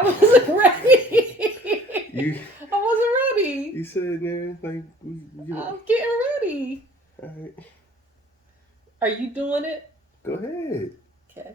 I wasn't ready. You I wasn't ready. you said there like I'm getting ready. all right, Are you doing it? go ahead. Okay.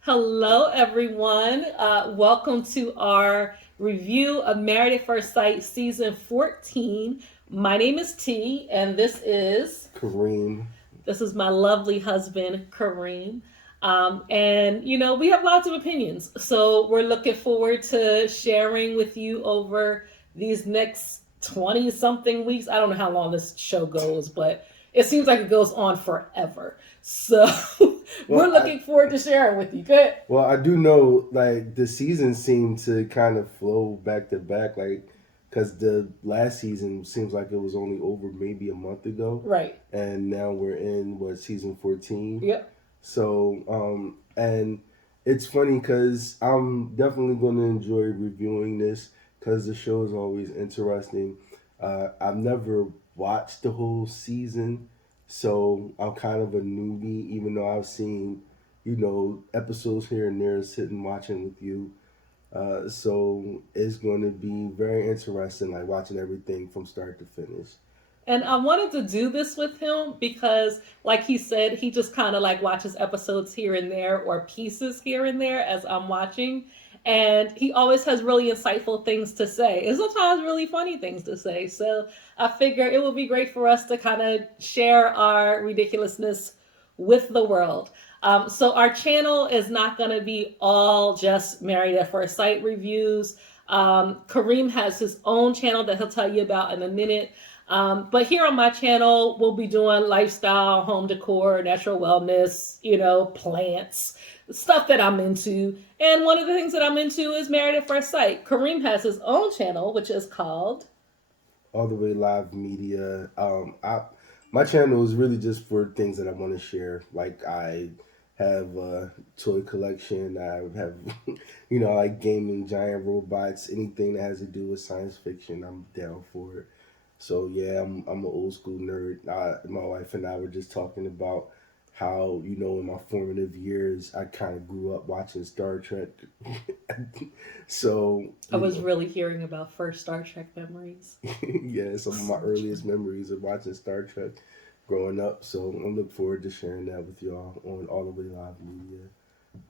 Hello, everyone. Welcome to our review of Married at First Sight season 14. My name is T, and Kareem. this is my lovely husband, Kareem. And we have lots of opinions. So we're looking forward to sharing with you over these next 20 something weeks. I don't know how long this show goes, but it seems like it goes on forever. So we're Well, I looking forward to sharing with you. Good. well I do know like the season seemed to kind of flow back to back, like because the last season seems like it was only over maybe a month ago, Right. and now we're in what season 14. Yep. So, and it's funny because I'm definitely going to enjoy reviewing this because the show is always interesting. I've never watched the whole season, so I'm kind of a newbie, even though I've seen, episodes here and there sitting watching with you. So it's going to be very interesting, like watching everything from start to finish. And I wanted to do this with him because, like he said, he just kind of like watches episodes here and there or pieces here and there as I'm watching. And he always has really insightful things to say and sometimes really funny things to say. So I figure it would be great for us to kind of share our ridiculousness with the world. So our channel is not going to be all just Married at First Sight reviews. Kareem has his own channel that he'll tell you about in a minute. But here on my channel, we'll be doing lifestyle, home decor, natural wellness, plants, stuff that I'm into. And one of the things that I'm into is Married at First Sight. Kareem has his own channel, which is called All the way live media. My channel is really just for things that I want to share. Like I have a toy collection. I have, I like gaming, giant robots, anything that has to do with science fiction. I'm down for it. So yeah, I'm an old school nerd. My wife and I were just talking about how in my formative years I kind of grew up watching Star Trek. So I was really hearing about first Star Trek memories. yeah, some of my earliest memories of watching Star Trek growing up. So I look forward to sharing that with y'all on All the Way Live Media.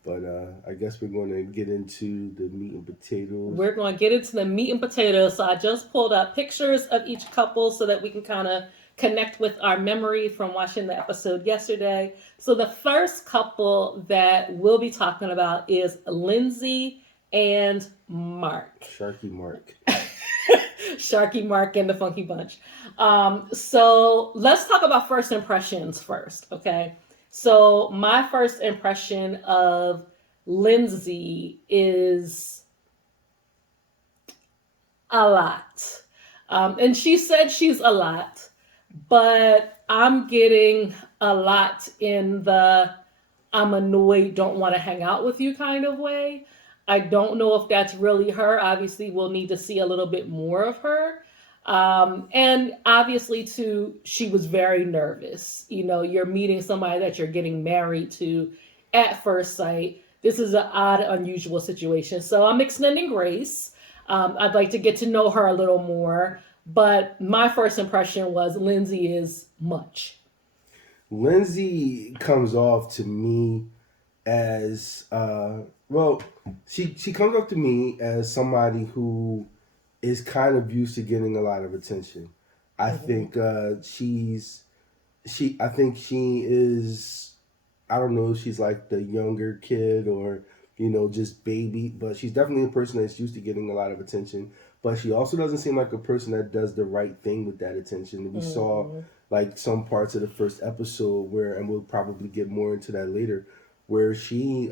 But I guess we're going to get into the meat and potatoes. We're going to get into the meat and potatoes. So I just pulled up pictures of each couple so that we can kind of connect with our memory from watching the episode yesterday. So the first couple that we'll be talking about is Lindsay and Mark. Sharky Mark. Sharky Mark and the Funky Bunch. So let's talk about first impressions first, okay? So my first impression of Lindsay is a lot. And she said she's a lot, but I'm getting a lot in the I'm annoyed, don't want to hang out with you kind of way. I don't know if that's really her. Obviously, we'll need to see a little bit more of her. And obviously, too, she was very nervous. You're meeting somebody that you're getting married to at first sight. This is an odd, unusual situation. So I'm extending grace. I'd like to get to know her a little more. But my first impression was Lindsay is much. Lindsay comes off to me as well. She comes off to me as somebody who is kind of used to getting a lot of attention. I Mm-hmm. think she. I think she is. I don't know if she's like the younger kid or just baby, but she's definitely a person that's used to getting a lot of attention. But she also doesn't seem like a person that does the right thing with that attention. We saw Mm-hmm. like some parts of the first episode where, and we'll probably get more into that later, where she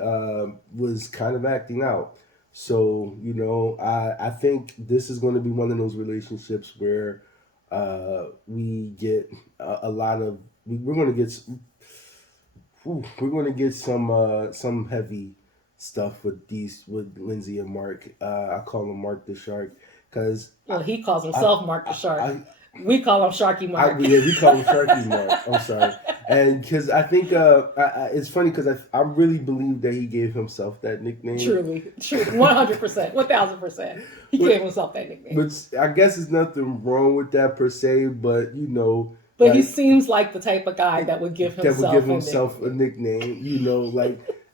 was kind of acting out. So I think this is going to be one of those relationships where we get a lot of we're going to get we're going to get some heavy stuff with Lindsay and Mark. I call him Mark the Shark because Well, he calls I, himself Mark the I, Shark. I We call him Sharky Mark. Yeah, we call him Sharky Mark. I'm sorry. And because I think it's funny because I really believe that he gave himself that nickname. Truly, 100%, 1000%. He gave himself that nickname. But I guess there's nothing wrong with that per se. But but he seems like the type of guy that would give himself a nickname.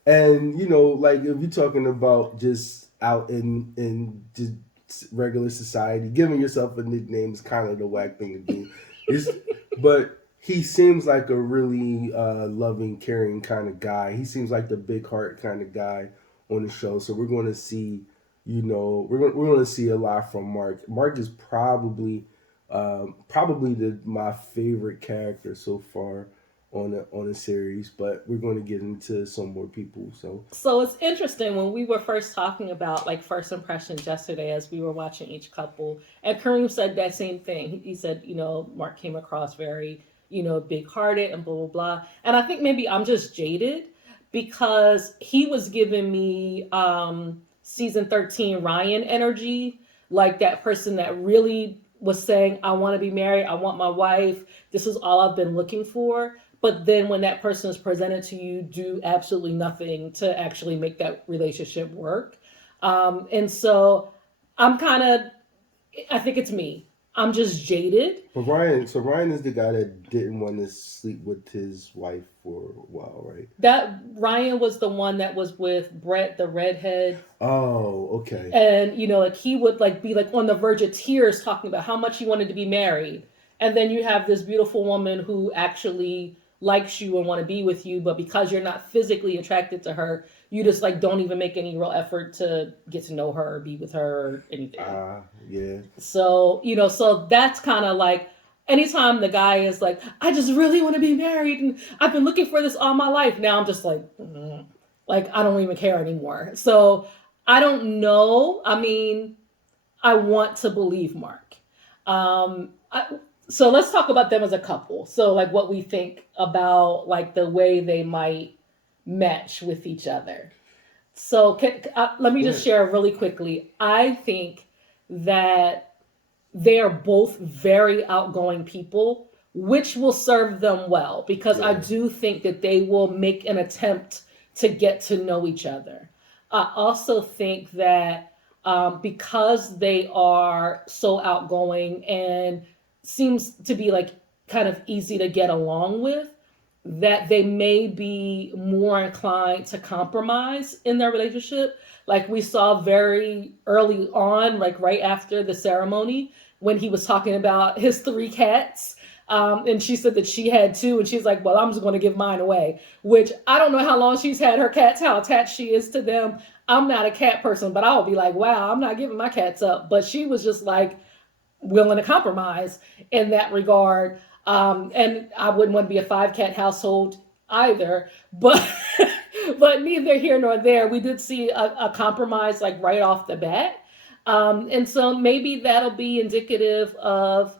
And like if you're talking about just out in just regular society, giving yourself a nickname is kind of the whack thing to do. But he seems like a really loving, caring kind of guy. He seems like the big heart kind of guy on the show. So we're going to see, we're going to see a lot from Mark. Mark is probably my favorite character so far on a series, but we're going to get into some more people. So it's interesting when we were first talking about like first impressions yesterday as we were watching each couple, and Kareem said that same thing. He said, Mark came across very, big hearted and blah blah blah. And I think maybe I'm just jaded because he was giving me season 13 Ryan energy, like that person that really was saying, I want to be married, I want my wife, this is all I've been looking for. But then when that person is presented to you, do absolutely nothing to actually make that relationship work. And so I think it's me. I'm just jaded. But Ryan is the guy that didn't want to sleep with his wife for a while, right? That Ryan was the one that was with Brett, the redhead. Oh, okay. And like he would like be like on the verge of tears talking about how much he wanted to be married. And then you have this beautiful woman who actually likes you and want to be with you, but because you're not physically attracted to her, you just like don't even make any real effort to get to know her or be with her or anything. Yeah. So so that's kind of like anytime the guy is like, I just really want to be married and I've been looking for this all my life. Now I'm just like, like I don't even care anymore. So I don't know. I mean, I want to believe Mark. So let's talk about them as a couple. So like what we think about like the way they might match with each other. So let me just share really quickly. I think that they are both very outgoing people, which will serve them well because I do think that they will make an attempt to get to know each other. I also think that because they are so outgoing and seems to be like kind of easy to get along with, that they may be more inclined to compromise in their relationship. Like we saw very early on, like right after the ceremony, when he was talking about his 3 cats. And she said that she had 2, and she's like, well, I'm just going to give mine away, which I don't know how long she's had her cats, how attached she is to them. I'm not a cat person, but I'll be like, wow, I'm not giving my cats up. But she was just like willing to compromise in that regard. And I wouldn't want to be a 5-cat household either, but but neither here nor there. We did see a compromise like right off the bat. And so maybe that'll be indicative of,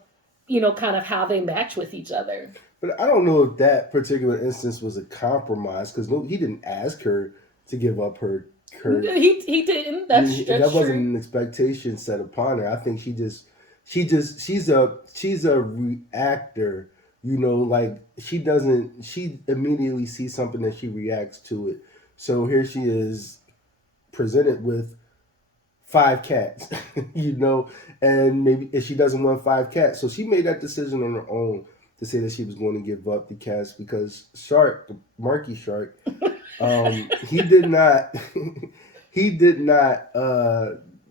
kind of how they match with each other. But I don't know if that particular instance was a compromise because he didn't ask her to give up her. He didn't. That wasn't an expectation set upon her. I think she's a reactor. Like she immediately sees something and she reacts to it. So here she is presented with 5 cats, and maybe she doesn't want 5 cats. So she made that decision on her own to say that she was going to give up the cats because Marky Shark, he did not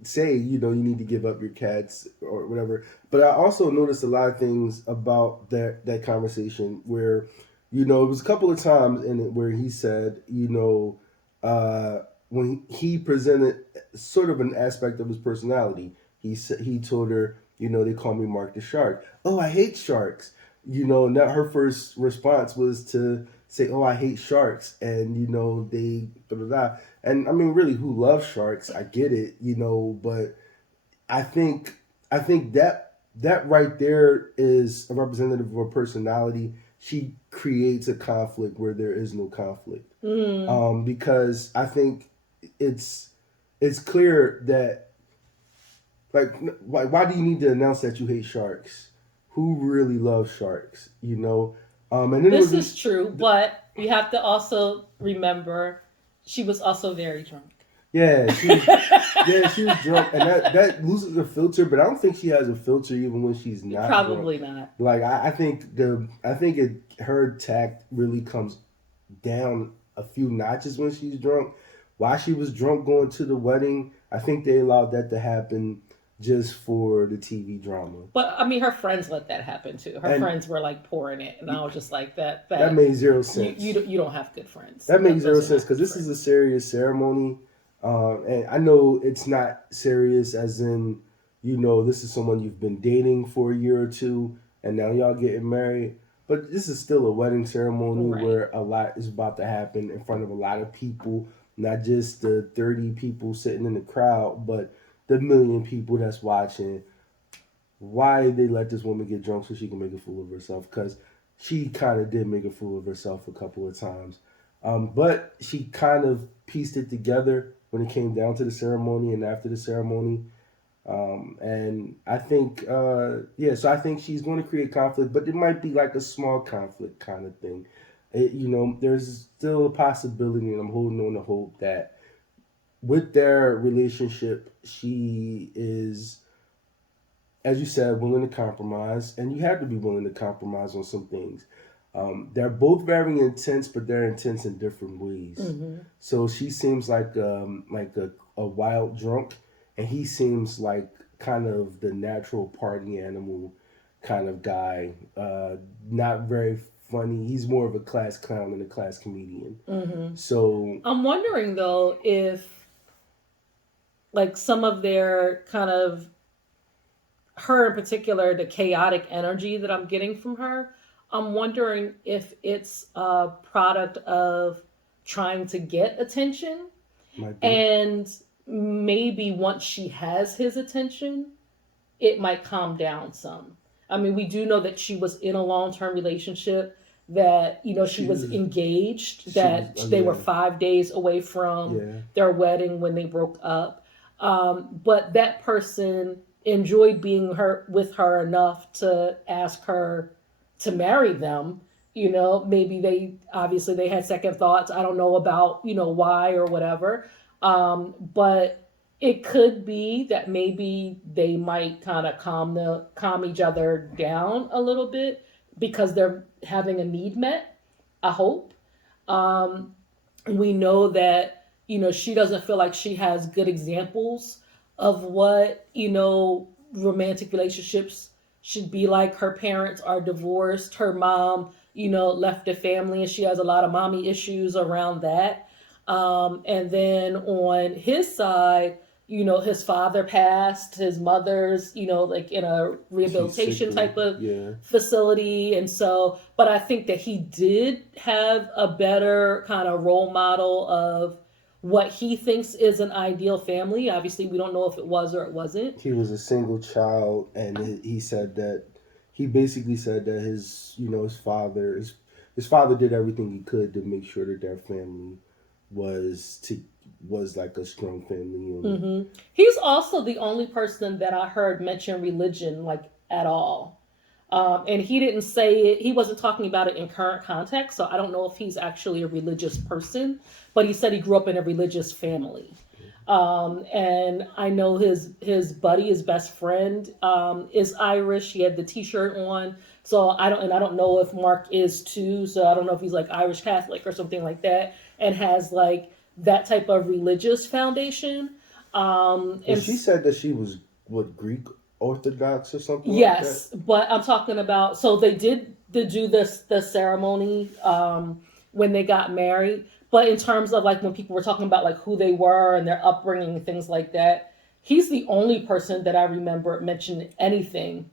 say, you need to give up your cats or whatever. But I also noticed a lot of things about that conversation where, it was a couple of times in it where he said, when he presented sort of an aspect of his personality, he told her, they call me Mark the Shark. Oh, I hate sharks. And that her first response was to say, oh, I hate sharks. And, they, blah, blah, blah. And I mean, really, who loves sharks? I get it, but I think that right there is a representative of her personality. She creates a conflict where there is no conflict. Because I think it's clear that, like, why do you need to announce that you hate sharks? who really loves sharks, you know. And then it This was is true, but you have to also remember she was also very drunk. yeah, she was yeah, she was drunk, and that loses her filter. But I don't think she has a filter even when she's not drunk. Probably not. Like I think her tact really comes down a few notches when she's drunk. While she was drunk going to the wedding, I think they allowed that to happen just for the TV drama. But I mean, her friends let that happen too. Her And friends were like pouring it, and I was just like, that that made zero you sense. you don't have good friends. That makes zero Those are sense not because good this is a friends. serious ceremony, and I know it's not serious as in, you know, this is someone you've been dating for a year or two, and now y'all getting married. But this is still a wedding ceremony Right. where a lot is about to happen in front of a lot of people, not just the 30 people sitting in the crowd, but the million people that's watching. Why they let this woman get drunk so she can make a fool of herself? Because she kind of did make a fool of herself a couple of times. But she kind of pieced it together when it came down to the ceremony and after the ceremony. And I think, yeah, so I think she's going to create conflict, but it might be like a small conflict kind of thing. You know, there's still a possibility, and I'm holding on to hope that with their relationship, she is, as you said, willing to compromise, and you have to be willing to compromise on some things. They're both very intense, but they're intense in different ways. Hmm. So she seems like a wild drunk, and he seems like kind of the natural party animal kind of guy. Not very funny. He's more of a class clown than a class comedian. Hmm. So I'm wondering though if like some of their kind of her in particular, the chaotic energy that I'm getting from her, I'm wondering if it's a product of trying to get attention. might be. And maybe once she has his attention, it might calm down some. I mean, we do know that she was in a long term relationship, that, she She was was. engaged, She was. that Oh they were yeah. 5 days away from Yeah. their wedding when they broke up. But that person enjoyed being with her enough to ask her to marry them. Maybe they had second thoughts. I don't know about, why or whatever. But it could be that maybe they might kind of calm each other down a little bit because they're having a need met. I hope. Um, we know that she doesn't feel like she has good examples of what romantic relationships should be like. Her parents are divorced. Her mom left the family, and she has a lot of mommy issues around that. And then on his side, his father passed, his mother's like in a She's rehabilitation sickly. type of Yeah. facility. And so, but I think that he did have a better kind of role model of what he thinks is an ideal family. Obviously, we don't know if it was or it wasn't. He was a single child, and he said that he basically said that his father did everything he could to make sure that their family was to was like a strong family unit. Hmm. He's also the only person that I heard mention religion like at all. And he didn't say it, he wasn't talking about it in current context, so I don't know if he's actually a religious person, but he said he grew up in a religious family. And I know his buddy, his best friend, is Irish. He had the T-shirt on, so I don't know if Mark is too. So I don't know if he's like Irish Catholic or something like that, and has like that type of religious foundation. Well, And she said that she was what Greek Orthodox or something like that. yes, but I'm talking about. So they did do this the ceremony when they got married. But in terms of like when people were talking about like who they were and their upbringing and things like that, he's the only person that I remember mentioned anything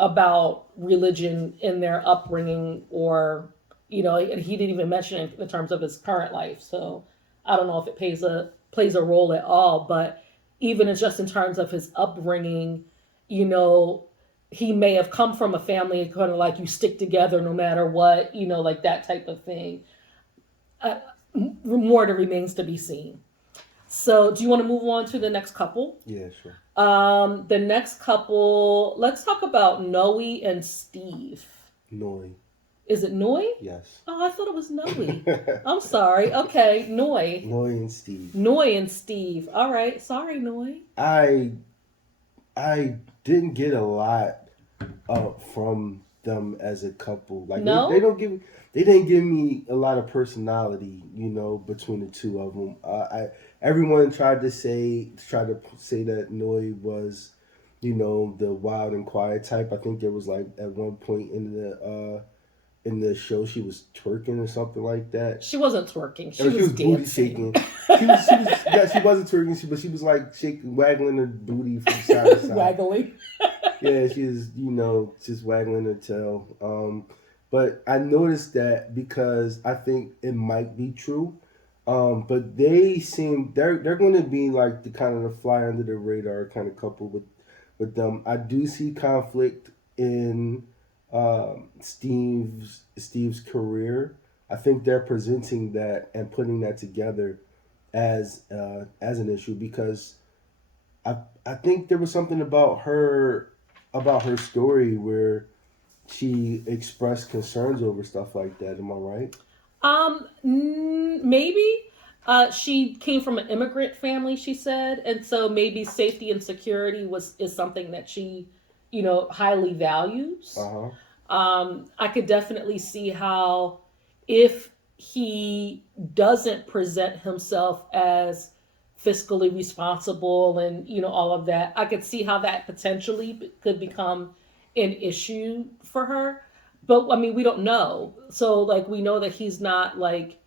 about religion in their upbringing, or and he didn't even mention it in terms of his current life. So I don't know if it plays a role at all. But even in just in terms of his upbringing, you know, he may have come from a family kind of like you stick together no matter what, like that type of thing. Uh, More to remains to be seen. So, do you want to move on to the next couple? Yeah, sure. The next couple, let's talk about Noe and Steve. Noi. Is it Noi? Yes. Oh, I thought it was Noe. I'm sorry. Okay, Noi. Noi and Steve. Noi and Steve. All right. Sorry, Noi. I didn't get a lot from them as a couple. Like No? they didn't give me a lot of personality, between the two of them. Everyone tried to say that Noi was, the wild and quiet type. I think there was like at one point in the show she was twerking or something like that. She wasn't twerking. She Or was booty dancing. shaking. She wasn't twerking, but she was like shaking, waggling her booty from side to side. Waggling. Yeah, she was, just waggling her tail. But I noticed that because I think it might be true. But they're going to be like the kind of the fly under the radar kind of couple with them. I do see conflict in Steve's career. I think they're presenting that and putting that together as an issue because I think there was something about her story where she expressed concerns over stuff like that. Am I right? Maybe. She came from an immigrant family, she said, and so maybe safety and security is something that she, highly values. Uh huh. I could definitely see how if he doesn't present himself as fiscally responsible and all of that, I could see how that potentially could become an issue for her. But I mean, we don't know. So like we know that he's not like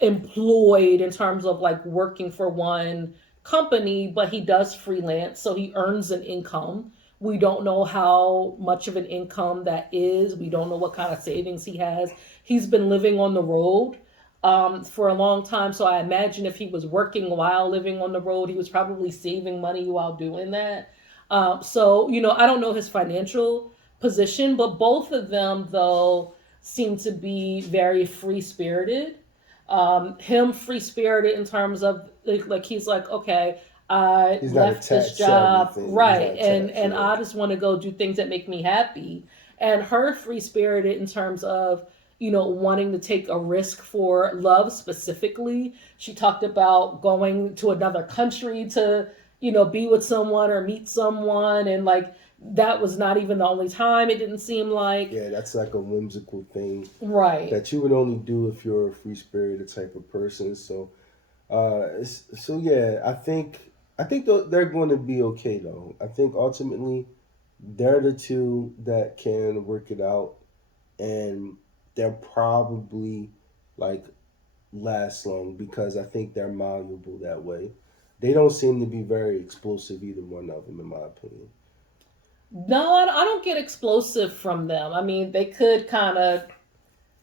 employed in terms of like working for one company, but he does freelance, so he earns an income. We don't know how much of an income that is. We don't know what kind of savings he has. He's been living on the road for a long time, so I imagine if he was working while living on the road, he was probably saving money while doing that. So, I don't know his financial position, but both of them, though, seem to be very free spirited. Him free spirited in terms of like he's like, okay, I He's not left this attached to job, everything. He's not right, and attached. and Yeah. I just want to go do things that make me happy. And her free spirited in terms of wanting to take a risk for love specifically. She talked about going to another country to be with someone or meet someone, and like that was not even the only time. It didn't seem like Yeah, that's like a whimsical thing right. that you would only do if you're a free spirited type of person. So yeah, I think they're going to be okay though. I think ultimately they're the two that can work it out, and they're probably like last long because I think they're malleable that way. They don't seem to be very explosive, either one of them, in my opinion. No, I don't get explosive from them. I mean, they could kind of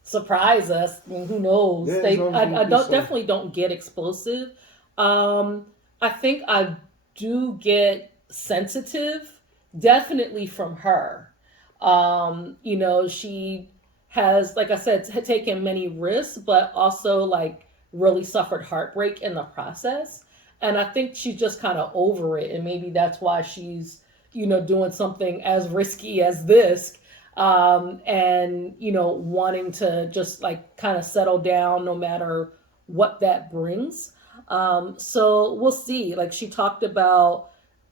surprise us. I mean, who knows? Yeah, as long as I we do don't so. definitely don't get explosive. I think I do get sensitive, definitely from her. She has, like I said, taken many risks, but also like really suffered heartbreak in the process. And I think she's just kind of over it, and maybe that's why she's doing something as risky as this, and wanting to just like kind of settle down no matter what that brings. So we'll see. Like she talked about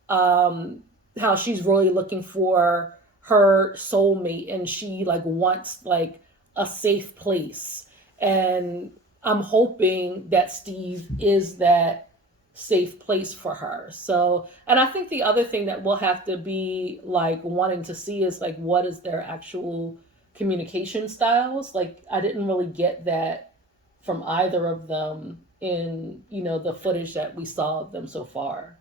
how she's really looking for her soulmate, and she like wants like a safe place. And I'm hoping that Steve is that safe place for her. So, and I think the other thing that we'll have to be like wanting to see is like what is their actual communication styles. Like I didn't really get that from either of them in the footage that we saw of them so far.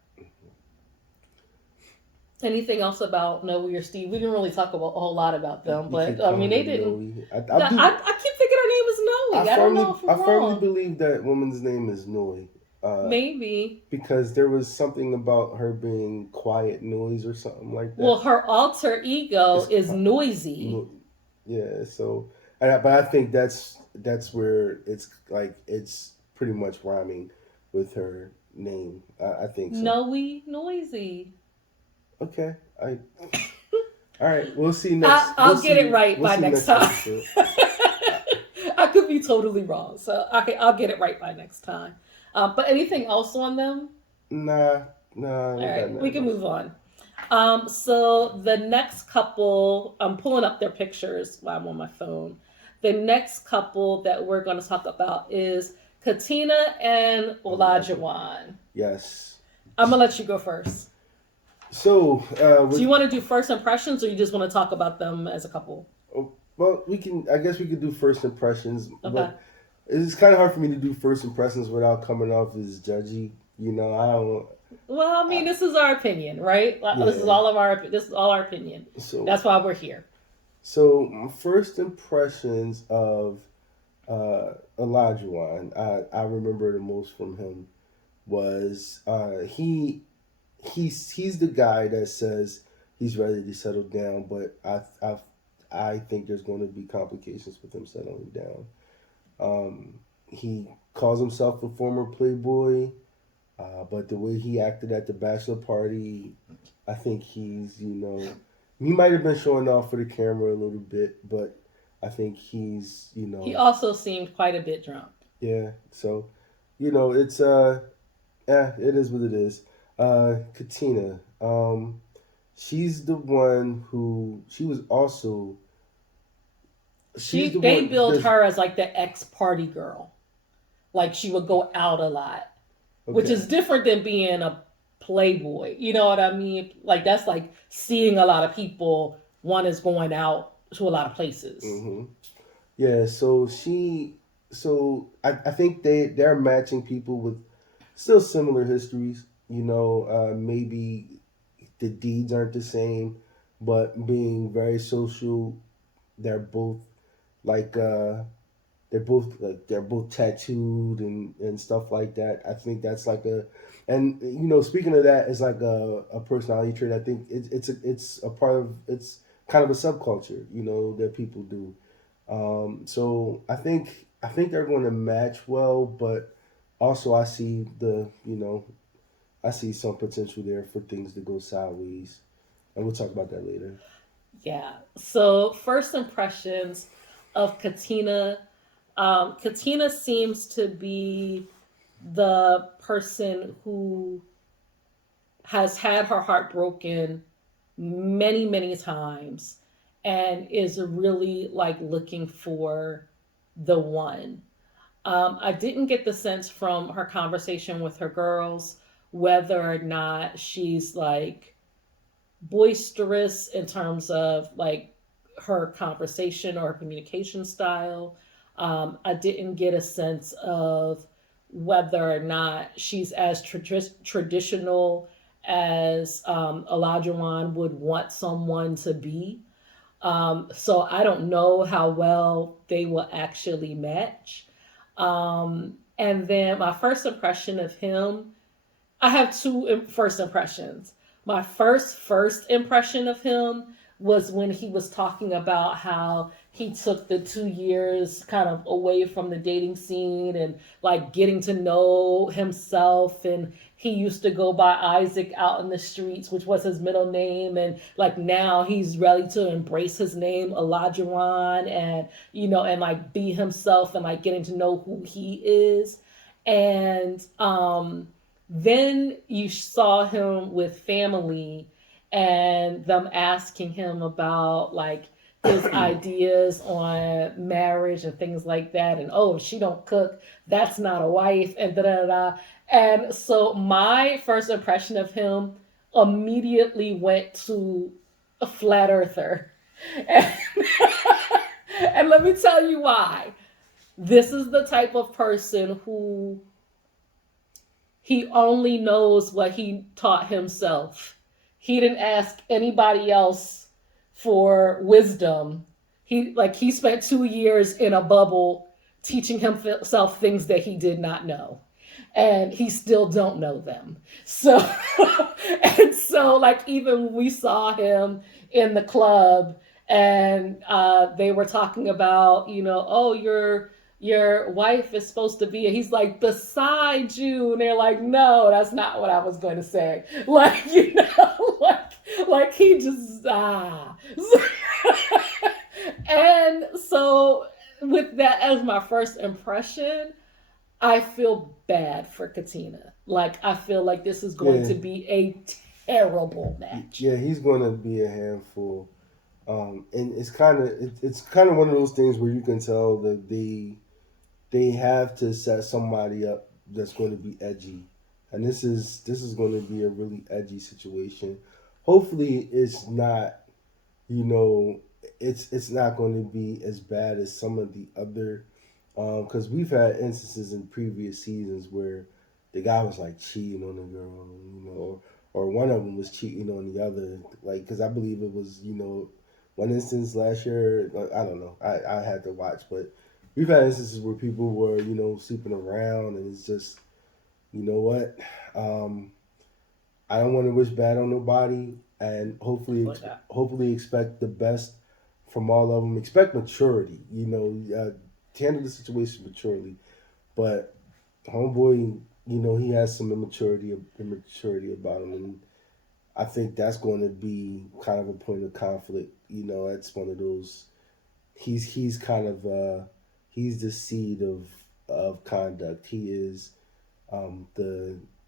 Anything else about Noe or Steve? We didn't really talk about a whole lot about them, You keep but I mean calling they them didn't. Noe. I keep thinking her name is Noe. I don't know if I I'm firmly wrong. believe that woman's name is Noi. Maybe. Because there was something about her being quiet noise or something like Well, that. her alter ego It's is quiet. noisy. No, yeah. But I think that's where it's like it's pretty much rhyming. with her name. I think so. Noe Noisy. Okay. I All right. We'll see next. We'll I'll get it see. right We'll by see next next time. episode. I could be totally wrong, so okay, I'll get it right by next time. But anything else on them? Nah, nah, I All ain't got right, we nothing can else. move on. So the next couple, I'm pulling up their pictures while I'm on my phone. The next couple that we're going to talk about is Katina and Elijah. Olajuwon. Yes. I'm gonna let you go first. So, Do you with want to do first impressions, or you just want to talk about them as a couple? well, we can. I guess we could do first impressions, Okay. but it's kind of hard for me to do first impressions without coming off as judgy. You know, I don't. Well, I mean, I, this is our opinion, right? This is yeah. all of our. This is all our opinion. So, That's why we're here. my first impressions of Olajuwon, I remember the most from him was he's the guy that says he's ready to settle down, but I think there's going to be complications with him settling down. He calls himself a former playboy, but the way he acted at the bachelor party, I think he might have been showing off for the camera a little bit, but I think He also seemed quite a bit drunk. yeah. So, it's yeah, it is what it is. Katina, she's the one who she was also she's the They one billed there's her as like the ex party girl. Like she would go out a lot, which okay. is different than being a playboy. You know what I mean? Like that's like seeing a lot of people. One is going out to a lot of places. hmm Yeah, so I think they're matching people with still similar histories. Maybe the deeds aren't the same, but being very social, they're both like they're both tattooed and stuff like that. I think that's like and speaking of that, it's like a personality trait. I think it's a part of it's kind of a subculture, that people do. So I think they're going to match well, but also I see some potential there for things to go sideways, and we'll talk about that later. Yeah. So first impressions of Katina. Katina seems to be the person who has had her heart broken many, many times and is really like looking for the one. I didn't get the sense from her conversation with her girls whether or not she's like boisterous in terms of like her conversation or her communication style. I didn't get a sense of whether or not she's as traditional as Olajuwon would want someone to be. So I don't know how well they will actually match. And then my first impression of him, I have two first impressions. My first impression of him was when he was talking about how he took the 2 years kind of away from the dating scene and like getting to know himself, and he used to go by Isaac out in the streets, which was his middle name, and like now he's ready to embrace his name Olajuwon, and and like be himself and like getting to know who he is. And then you saw him with family and them asking him about like his ideas on marriage and things like that, and oh, if she don't cook, that's not a wife, and da da da. And so my first impression of him immediately went to a flat earther. And, and let me tell you why. This is the type of person who he only knows what he taught himself. He didn't ask anybody else for wisdom. He spent 2 years in a bubble teaching himself things that he did not know, and he still don't know them. So and so like even when we saw him in the club and they were talking about, oh, you're your wife is supposed to be, he's like, beside you, and they're like, no, that's not what I was going to say. Like, like he just and so with that as my first impression, I feel bad for Katina. Like, I feel like this is going Yeah, to be a terrible match. yeah, he's going to be a handful. And it's kind of one of those things where you can tell that they have to set somebody up that's going to be edgy, and this is going to be a really edgy situation. Hopefully, it's not, you know, it's not going to be as bad as some of the other, because we've had instances in previous seasons where the guy was like cheating on the girl, or one of them was cheating on the other, like, because I believe it was, one instance last year. Like, I don't know, I had to watch, but we've had instances where people were, sleeping around, and it's just, you know what, um, I don't want to wish bad on nobody, and Like that. hopefully expect the best from all of them. Expect maturity, to handle the situation maturely. But homeboy, he has some immaturity about him, and I think that's going to be kind of a point of conflict. It's one of those. He's kind of he's the seed of conduct. The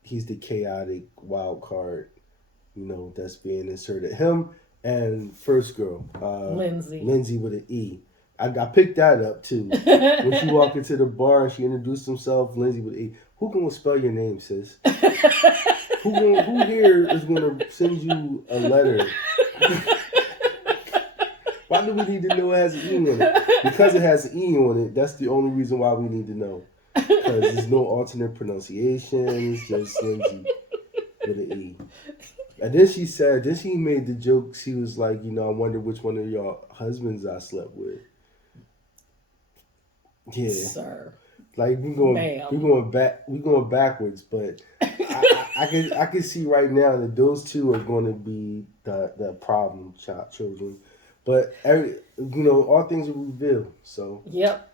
he's the chaotic wild card, that's being inserted. Him and first girl, Lindsay. Lindsay with an E. I picked that up too. When she walked into the bar and she introduced herself, Lindsay with an E. Who can spell your name, sis? Who here is gonna send you a letter? Why do we need to know it has an E on it? Because it has an E on it. That's the only reason why we need to know. Because there's no alternate pronunciation. It's just Lindsay with an E. And then she made the joke. She was like, I wonder which one of y'all husbands I slept with. Yeah, Sir. like Ma'am. we going backwards, but I can see right now that those two are going to be the problem children. But all things are revealed. So Yep.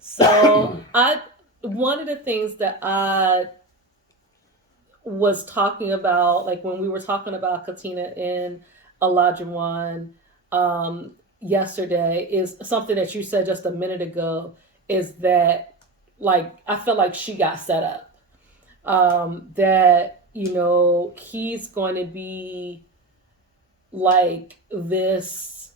So I one of the things that I was talking about, like when we were talking about Katina and Olajuwon yesterday, is something that you said just a minute ago. Is that, like, I feel like she got set up. That he's going to be like this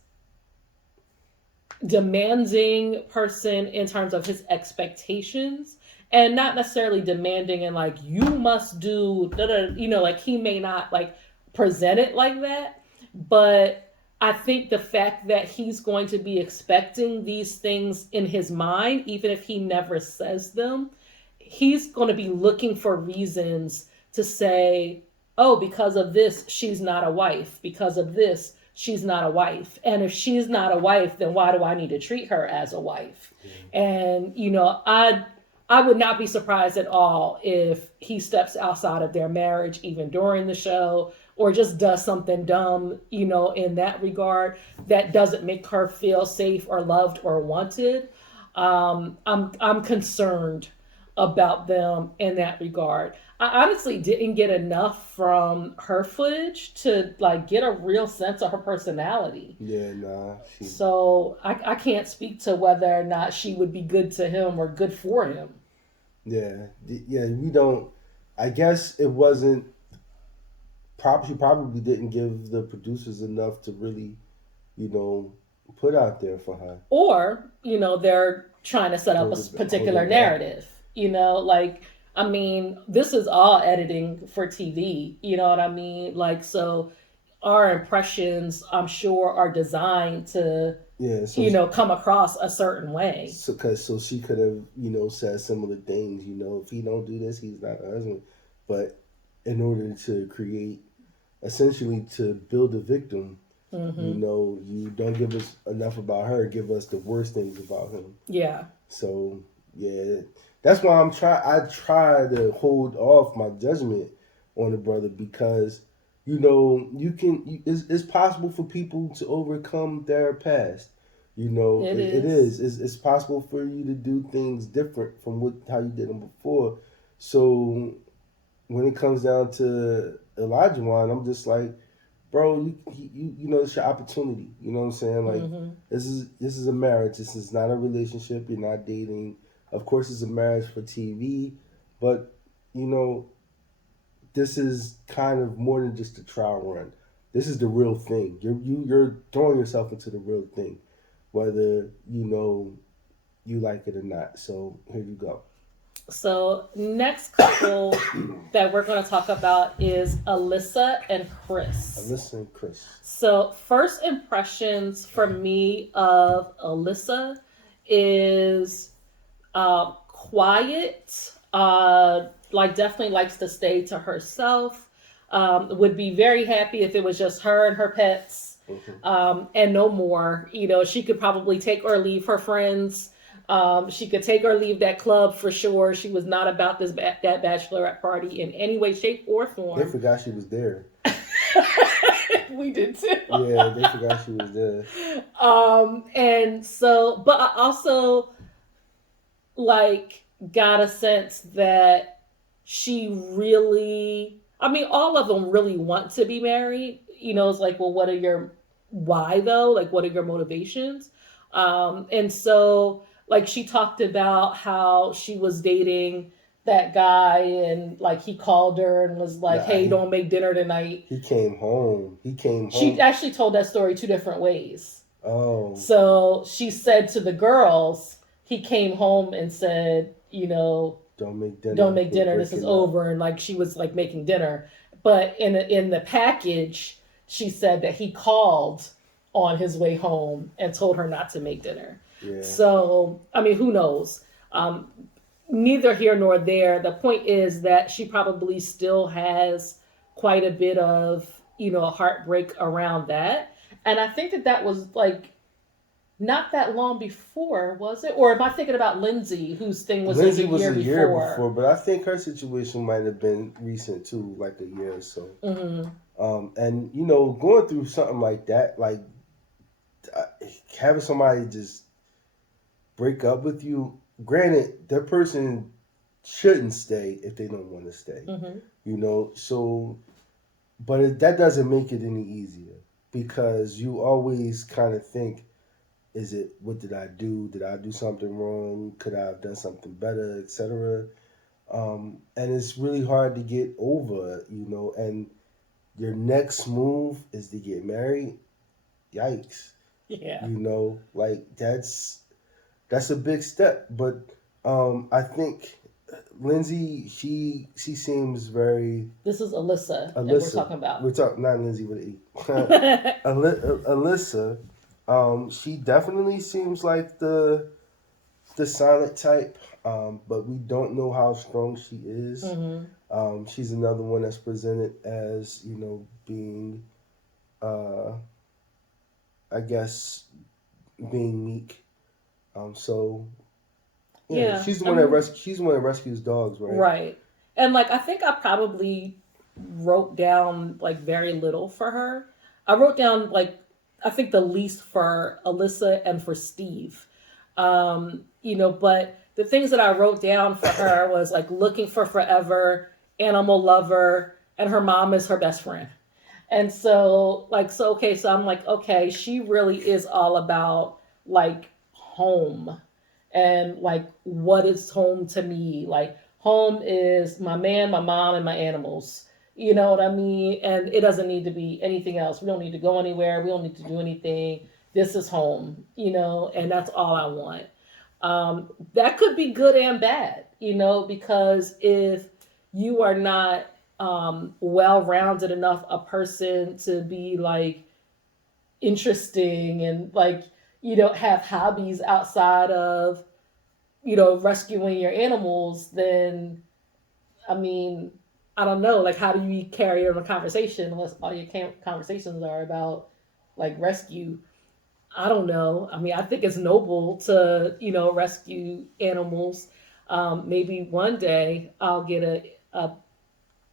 demanding person in terms of his expectations, and not necessarily demanding and like you must do like he may not like present it like that, but I think the fact that he's going to be expecting these things in his mind, even if he never says them, he's going to be looking for reasons to say, oh, because of this she's not a wife, because of this she's not a wife. And if she's not a wife, then why do I need to treat her as a wife? And I would not be surprised at all if he steps outside of their marriage even during the show, or just does something dumb, in that regard, that doesn't make her feel safe or loved or wanted. I'm concerned about them in that regard. I honestly didn't get enough from her footage to like get a real sense of her personality. yeah, nah, So I can't speak to whether or not she would be good to him or good for him. yeah, we don't. I guess it wasn't. She probably didn't give the producers enough to really, you know, put out there for her. Or, they're trying to set up a Hold particular it back. narrative. Like, I mean, this is all editing for TV. You know what I mean? Like, so our impressions, I'm sure, are designed to, Yeah, so come across a certain way. so she could have, said similar things. If he don't do this, he's not a husband. But in order to create, essentially, to build a victim, Mm-hmm. you don't give us enough about her. Give us the worst things about him. Yeah. So yeah, that's why I try to hold off my judgment on the brother, because it's possible for people to overcome their past. You know, It it is. is. It's possible for you to do things different from what how you did them before. So when it comes down to Olajuwon, I'm just like, bro, you know, it's your opportunity. You know what I'm saying? Like, Hmm. this is a marriage. This is not a relationship. You're not dating. Of course, it's a marriage for TV, but you know, this is kind of more than just a trial run. This is the real thing. You're throwing yourself into the real thing, whether you know you like it or not. So here you go. So, next couple that we're going to talk about is Alyssa and Chris. Alyssa and Chris. So, first impressions for me of Alyssa is quiet, like definitely likes to stay to herself. Would be very happy if it was just her and her pets, Mm-hmm. and no more. You know, she could probably take or leave her friends. She could take or leave that club for sure. She was not about that bachelorette party in any way, shape, or They form. forgot she was there. We did too. Yeah, they forgot she was there. And so, but I also like got a sense that she really, I mean, all of them really want to be married. You know, it's like, well, what are your, why though? Like, what are your motivations? And so, like, she talked about how she was dating that guy and like he called her and was like, Nah, hey, don't make dinner tonight. he came home. He came She home. actually told that story two different ways. Oh, So she said to the girls, he came home and said, you know, don't make dinner. don't make We're dinner. This is breaking up. over. And like she was like making dinner, but in the package, she said that he called on his way home and told her not to make dinner. Yeah. So I mean, who knows? Um, Neither here nor there. The point is that she probably still has quite a bit of heartbreak around that, and I think that that was like not that long before, was it? Or am I thinking about Lindsay, whose thing was like a Lindsay was year a year before? before, but I think her situation might have been recent too, like a year or so. Mm-hmm. And you know, going through something like that, like uh, having somebody just break up with you. Granted, that person shouldn't stay if they don't want to stay. Mm-hmm. You know, so but that doesn't make it any easier because you always kind of think, is it what did I do? Did I do something wrong? Could I have done something better, etc. And it's really hard to get over, you know. And your next move is to get married. Yikes, Yeah. you know, like that's a big step. But I think Lindsay, she seems very This is Alyssa that we're Alyssa. talking about. We're talking not Lindsay with an E. Alyssa. She definitely seems like the silent type, but we don't know how strong she is. Mm-hmm. She's another one that's presented as you know being, uh, I guess, being meek. So yeah, Yeah. I mean, she's the one that rescues dogs, right? right. And like I think I probably wrote down like very little for her. I wrote down like I think the least for Alyssa and for Steve. But the things that I wrote down for her was like looking for forever, animal lover, and her mom is her best friend. And so I'm like, okay, she really is all about like home and like what is home to me. Like home is my man, my mom, and my animals. You know what I mean? And it doesn't need to be anything else. We don't need to go anywhere. We don't need to do anything. This is home, and that's all I want. That could be good and bad, because if you are not well rounded enough a person to be like interesting and like, have hobbies outside of, rescuing your animals, then I mean, I don't know, like, how do you carry on a conversation unless all your conversations are about like rescue? I don't know. I mean, I think it's noble to, rescue animals. Maybe one day I'll get a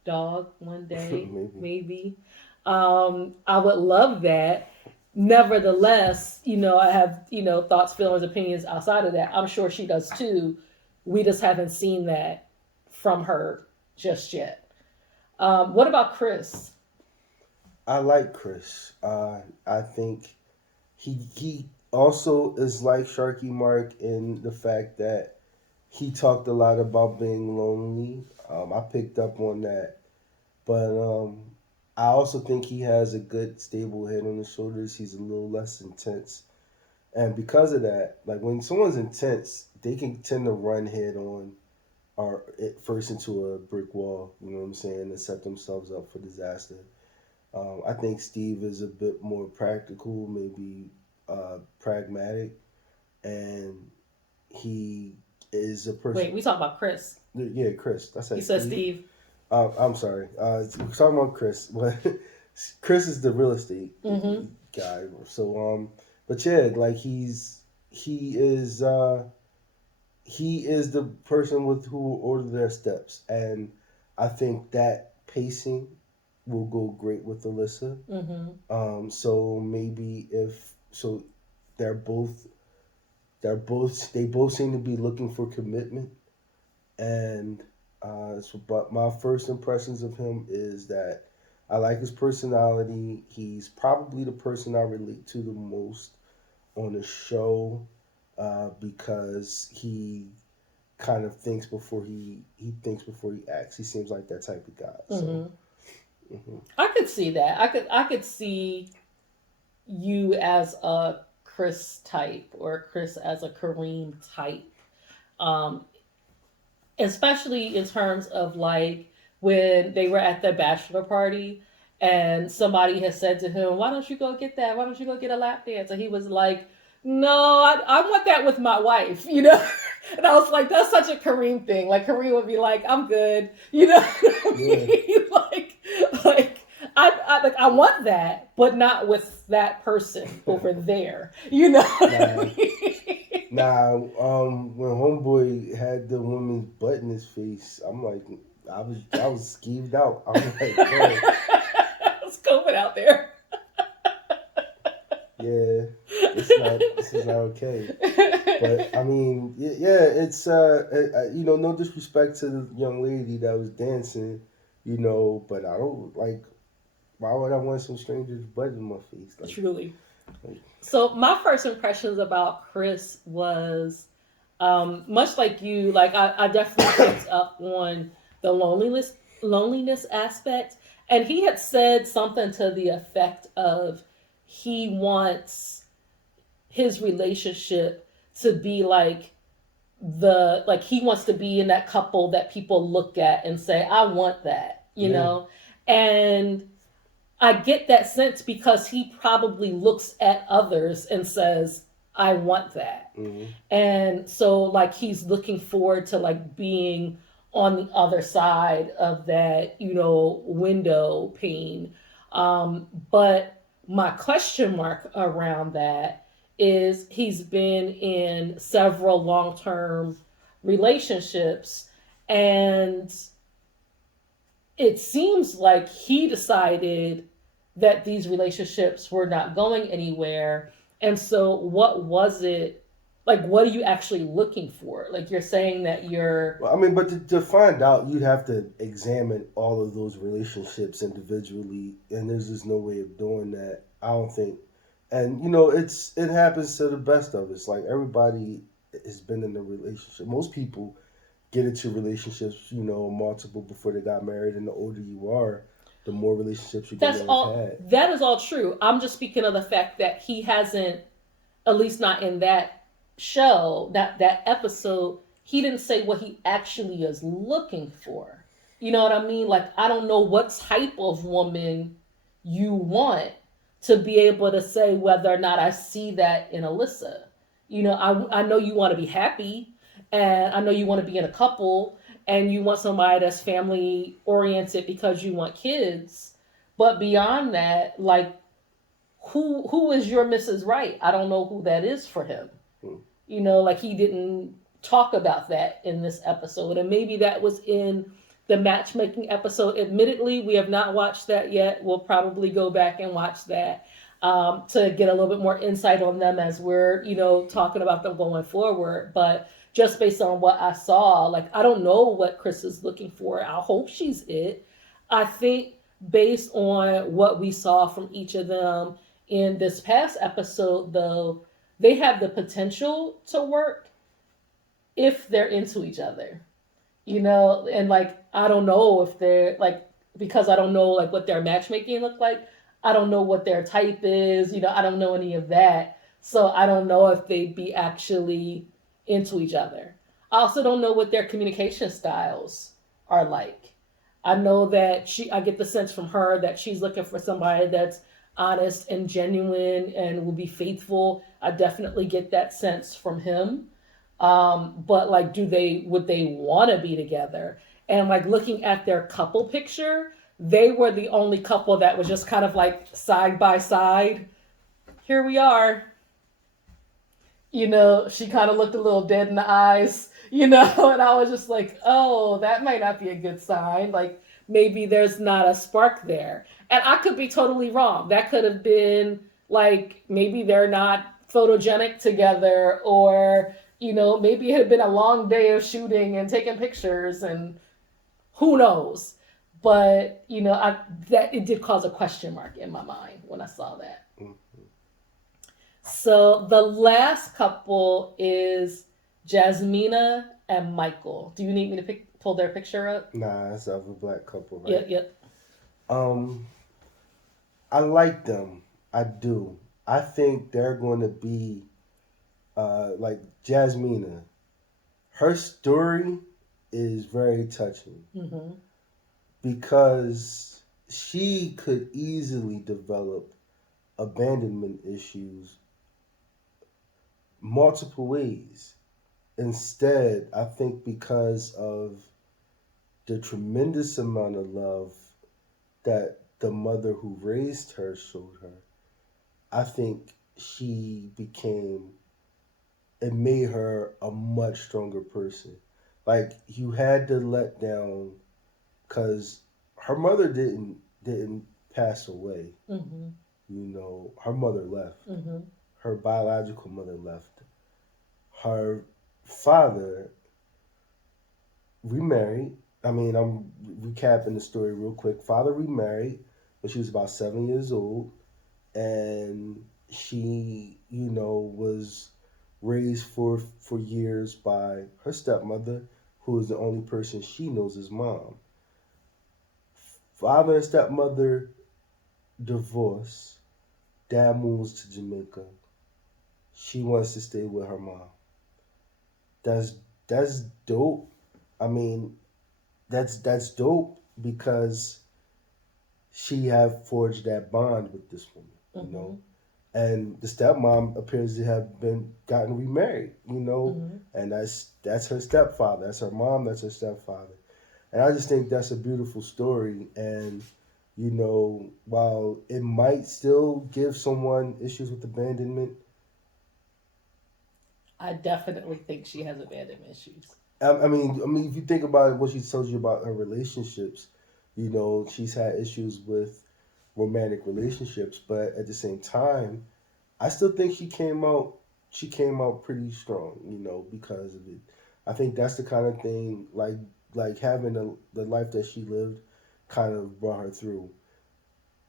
dog one day, Maybe. maybe. I would love that. Nevertheless, I have, thoughts, feelings, opinions outside of that. I'm sure she does too. We just haven't seen that from her just yet. What about Chris? I like Chris. I think he also is like Sharky Mark in the fact that he talked a lot about being lonely. I picked up on that, but I also think he has a good stable head on his shoulders. He's a little less intense, and because of that, like when someone's intense, they can tend to run head on or it first into a brick wall. You know what I'm saying, and set themselves up for disaster. I think Steve is a bit more practical, maybe pragmatic, and he is a Wait, person. we talk about Chris. Yeah, Chris. I You said said Steve. Steve. I'm sorry. We're talking about Chris. But Chris is the real estate Mm-hmm. guy. So but yeah, like he is the person with who will order their steps, and I think that pacing will go great with Alyssa. Mm-hmm. So maybe if so, they're both they both seem to be looking for commitment, and but my first impressions of him is that I like his personality. He's probably the person I relate to the most on the show, because he kind of thinks before he thinks before he acts. He seems like that type of guy. So. Mm-hmm. Hmm. I could see that. I could see you as a Chris type or Chris as a Kareem type. Um, Especially in terms of like when they were at the bachelor party and somebody had said to him, "Why don't you go get that? Why don't you go get a lap dance?" And he was like, "No, I want that with my wife," you know. And I was like, "That's such a Kareem thing." Like Kareem would be like, "I'm good," you know. What I Yeah. mean? Like I want that, but not with that person over there. You know what I Nah. mean? Nah, when homeboy had the woman's butt in his face, I'm like, I was skeeved out. I'm like, bro, It's COVID out there. yeah, this is not okay. But I mean, yeah, it's no disrespect to the young lady that was dancing, but I don't like. Why would I want some stranger's butt in my face? Truly. Like So my first impressions about Chris was much like you. Like I definitely picked up on the loneliness aspect, and he had said something to the effect of he wants his relationship to be like he wants to be in that couple that people look at and say, "I want that," yeah, and I get that sense because he probably looks at others and says, "I want that." hmm, And so like he's looking forward to like being on the other side of that, window pane. But my question mark around that is he's been in several long-term relationships, and it seems like he decided that these relationships were not going anywhere. And so, what was it like? What are you actually looking for? Like, you're saying that you're. well, I mean, but to find out, you'd have to examine all of those relationships individually, and there's just no way of doing that. I don't think, and it happens to the best of us. Like everybody has been in a relationship. Most people get into relationships, multiple before they got married, and the older you are, the more relationships you're That's gonna have all. had. That is all true. I'm just speaking of the fact that he hasn't, at least not in that show, that episode, he didn't say what he actually is looking for. You know what I mean? Like I don't know what type of woman you want to be able to say whether or not I see that in Alyssa. I know you want to be happy, and I know you want to be in a couple, and you want somebody that's family oriented because you want kids. But beyond that, like who is your Mrs. Right? I don't know who that is for him. Hmm. Like he didn't talk about that in this episode, and maybe that was in the matchmaking episode. Admittedly, we have not watched that yet. We'll probably go back and watch that. to get a little bit more insight on them as we're, talking about them going forward. But just based on what I saw, like, I don't know what Chris is looking for. I hope she's it. I think based on what we saw from each of them in this past episode, though, they have the potential to work if they're into each other, and like, I don't know if they're like, because I don't know like what their matchmaking look like. I don't know what their type is, I don't know any of that. So I don't know if they'd be actually into each other. I also don't know what their communication styles are like. I know that I get the sense from her that she's looking for somebody that's honest and genuine and will be faithful. I definitely get that sense from him. But like, would they want to be together? And like, looking at their couple picture, they were the only couple that was just kind of like side by side. Here we are. She kind of looked a little dead in the eyes, and I was just like, oh, that might not be a good sign. Like, maybe there's not a spark there. And I could be totally wrong. That could have been like, maybe they're not photogenic together, or, maybe it had been a long day of shooting and taking pictures, and who knows. But, that it did cause a question mark in my mind when I saw that. So the last couple is Jasmina and Michael. Do you need me to pull their picture up? Nah, it's of a black couple, right? Yep, yep. I like them. I do. I think they're going to be like Jasmina. Her story is very touching because she could easily develop abandonment issues multiple ways. Instead, I think because of the tremendous amount of love that the mother who raised her showed her, I think it made her a much stronger person. Like, you had to let down because her mother didn't pass away. Her mother left. Her biological mother left. Her father remarried. I mean, I'm recapping the story real quick. Father remarried when she was about 7 years old, and she, was raised for years by her stepmother, who is the only person she knows as mom. Father and stepmother divorce. Dad moves to Jamaica. She wants to stay with her mom. That's dope. I mean, that's dope because she have forged that bond with this woman, and the stepmom appears to have gotten remarried, and that's her stepfather, that's her mom, that's her stepfather, and I just think that's a beautiful story. And while it might still give someone issues with abandonment, I definitely think she has abandonment issues. I mean, if you think about what she tells you about her relationships, she's had issues with romantic relationships, but at the same time, I still think she came out pretty strong, because of it. I think that's the kind of thing, like having the life that she lived kind of brought her through.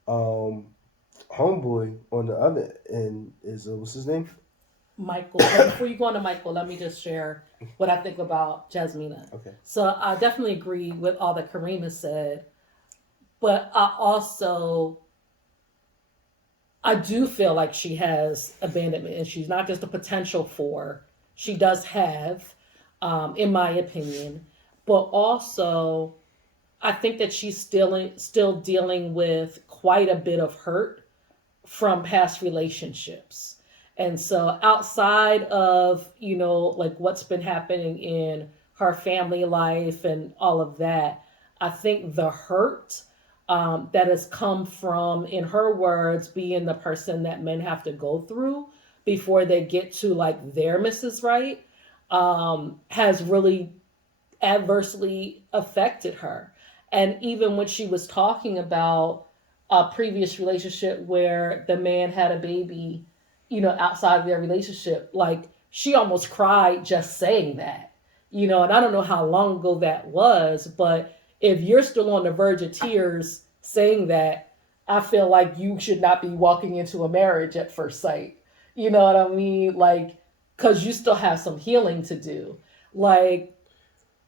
Homeboy on the other end is what's his name? Michael. But before you go on to Michael, let me just share what I think about Jasmina. Okay. So I definitely agree with all that Karima said, but I do feel like she has abandonment issues, not just the potential for. She does have, in my opinion, but also I think that she's still dealing with quite a bit of hurt from past relationships. And so outside of, like what's been happening in her family life and all of that, I think the hurt that has come from, in her words, being the person that men have to go through before they get to like their Mrs. Right, has really adversely affected her. And even when she was talking about a previous relationship where the man had a baby, outside of their relationship. Like, she almost cried just saying that, and I don't know how long ago that was, but if you're still on the verge of tears saying that, I feel like you should not be walking into a marriage at first sight. You know what I mean? Like, because you still have some healing to do. Like,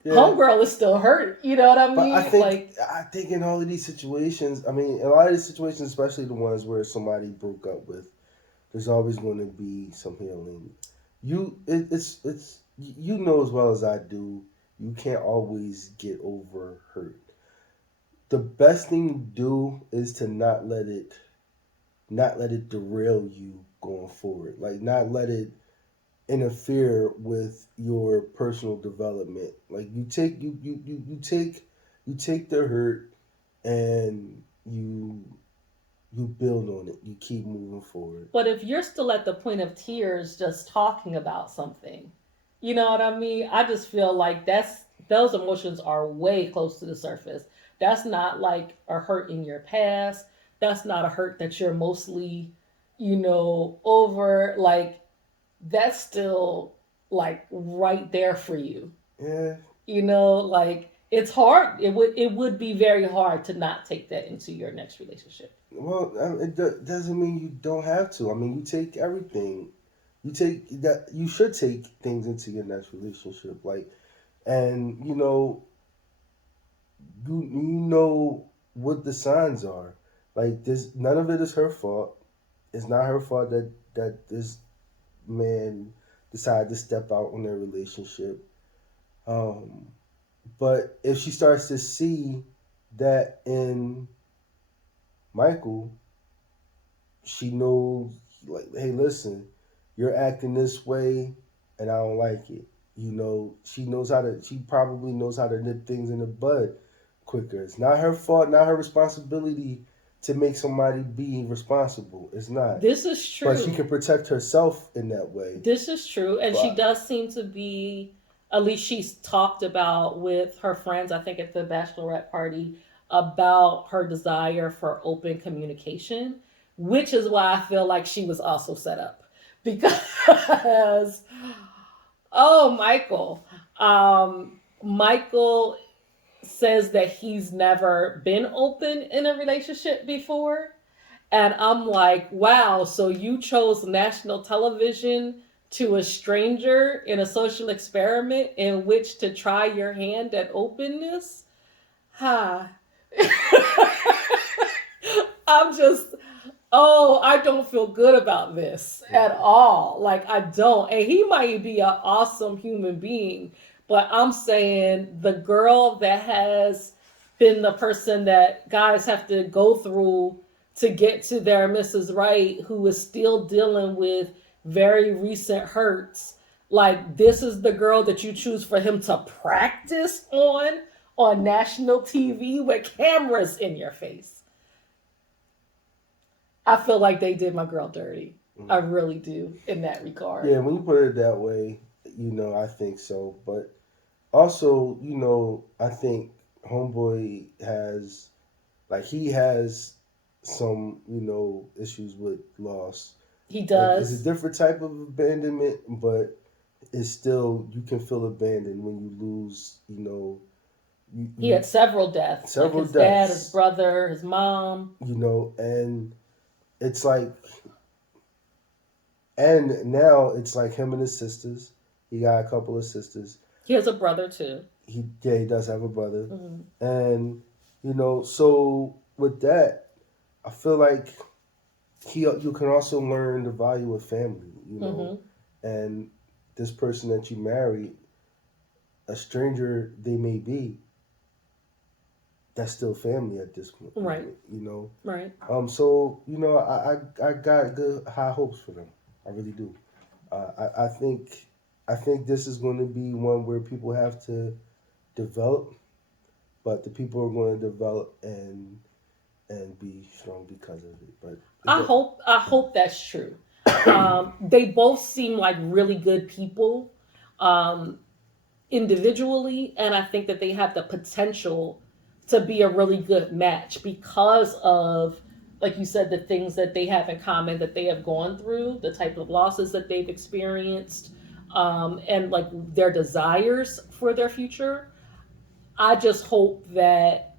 Yeah, homegirl is still hurt. You know what I but mean? Like, I think in all of these situations, I mean, in a lot of these situations, especially the ones where somebody broke up with, there's always going to be some healing. It's you know as well as I do. You can't always get over hurt. The best thing to do is to not let it derail you going forward. Like, not let it interfere with your personal development. Like, you take the hurt and you build on it. You keep moving forward. but if you're still at the point of tears just talking about something, you know what I mean? I just feel like those emotions are way close to the surface. That's not like a hurt in your past. That's not a hurt that you're mostly, over. Like, that's still like right there for you. Yeah. Like, it's hard. It would be very hard to not take that into your next relationship. Well, doesn't mean you don't have to. I mean, you take everything. You take that. You should take things into your next relationship. Like, and you know what the signs are. Like, this, none of it is her fault. It's not her fault that this man decided to step out on their relationship. Um, but if she starts to see that in Michael, she knows, like, hey, listen, you're acting this way, and I don't like it. She probably knows how to nip things in the bud quicker. It's not her fault, not her responsibility to make somebody be responsible. It's not. This is But she true. can protect herself in that way. This is true. And she But does seem to be, at least she's talked about with her friends, I think at the bachelorette party, about her desire for open communication, which is why I feel like she was also set up. Because, oh, Michael. Michael says that he's never been open in a relationship before. And I'm like, wow, so you chose national television to a stranger in a social experiment in which to try your hand at openness? Ha. I'm just, oh, I don't feel good about this at all. Like, I don't. And he might be an awesome human being, but I'm saying the girl that has been the person that guys have to go through to get to their Mrs. Right, who is still dealing with very recent hurts. Like, this is the girl that you choose for him to practice on national TV with cameras in your face. I feel like they did my girl dirty. I really do in that regard. yeah, when you put it that way, I think so. But also, I think Homeboy has, like, he has some, issues with loss. He Like, it's a does. different type of abandonment, but it's still, you can feel abandoned when you lose, He had several deaths, like several his dad, his deaths, brother, his mom. and it's like, and now it's like him and his sisters. He got a couple of sisters. He has a brother too. He does have a brother, Hmm. and so with that, I feel like you can also learn the value of family. Hmm. And this person that you marry, a stranger they may be, that's still family at this point. Right. Right. So I got good high hopes for them. I really do. I think this is going to be one where people have to develop, but the people are going to develop and be strong because of it. But I hope that's true. They both seem like really good people, um, individually, and I think that they have the potential to be a really good match because of like you said, the things that they have in common that they have gone through, the type of losses that they've experienced, and like their desires for their future. I just hope that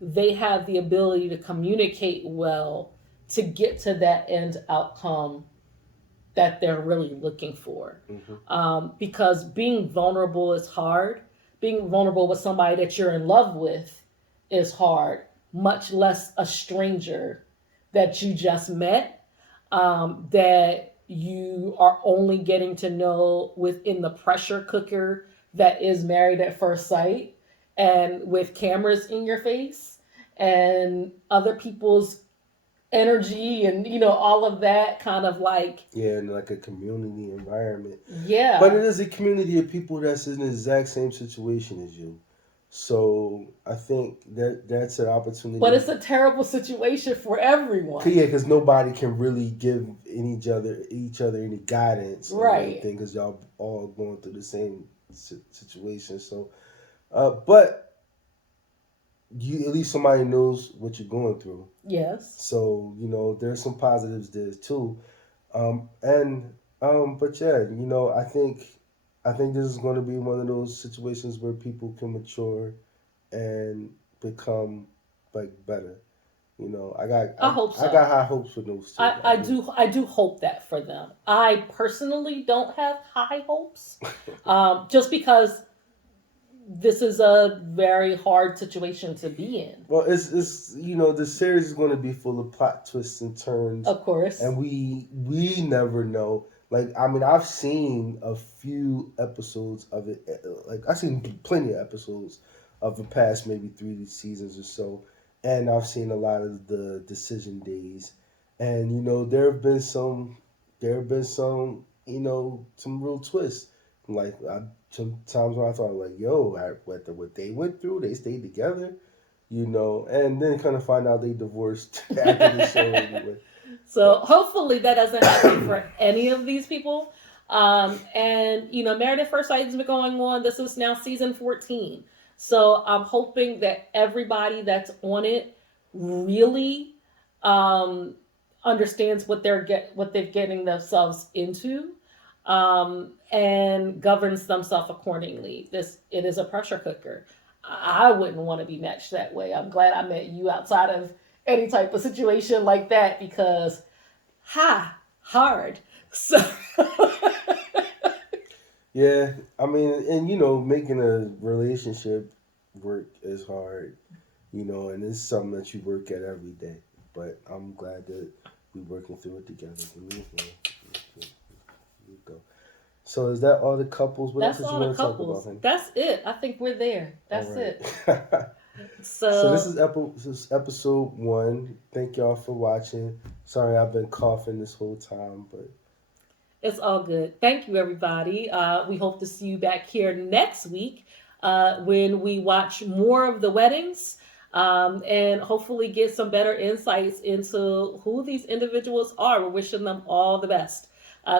they have the ability to communicate well to get to that end outcome that they're really looking for. Hmm. Because being vulnerable is hard. Being vulnerable with somebody that you're in love with is hard, much less a stranger that you just met, that you are only getting to know within the pressure cooker that is Married at First Sight, and with cameras in your face and other people's energy and all of that kind of like. Yeah, and like a community environment. But Yeah, it is a community of people that's in the exact same situation as you. So I think that's an but opportunity. it's a terrible situation for everyone. Yeah, because nobody can really give each other any guidance or Right. anything because y'all all going through the same situation. So, but you at least somebody knows what you're going through. Yes. So there's some positives there too. And but yeah, I think this is going to be one of those situations where people can mature and become like better. I got I hope I got so. high hopes for those two. I I do. do I do hope that for them. I personally don't have high hopes, just because this is a very hard situation to be in. Well, it's the series is going to be full of plot twists and turns, Of course. and we never know. Like I mean, I've seen a few episodes of it. Like I've seen plenty of episodes of the past maybe 3 seasons or so, and I've seen a lot of the decision days, and there have been some some real twists. Like sometimes when I thought like, yo, what they went through, they stayed together, and then kind of find out they divorced after the show anyway. So But hopefully that doesn't happen for any of these people. And Married at First Sight has been going on. This is now season 14. So I'm hoping that everybody that's on it really um, understands what they're getting themselves into, and governs themselves accordingly. It is a pressure cooker. I wouldn't want to be matched that way. I'm glad I met you outside of any type of situation like that, because hard. So yeah, I mean, and making a relationship work is hard, and it's something that you work at every day. But I'm glad that we're working through it together. Here we go. So is that all the couples? What else that's did you all the want to talk about, couples. honey? That's it. I think we're there. All That's right. it. So So this is episode 1. Thank y'all for watching. Sorry, I've been coughing this whole time, but it's all good. Thank you, everybody. We hope to see you back here next week, when we watch more of the weddings, and hopefully get some better insights into who these individuals are. We're wishing them all the best.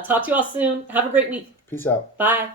Talk to you all soon. Have a great week. peace out. Bye.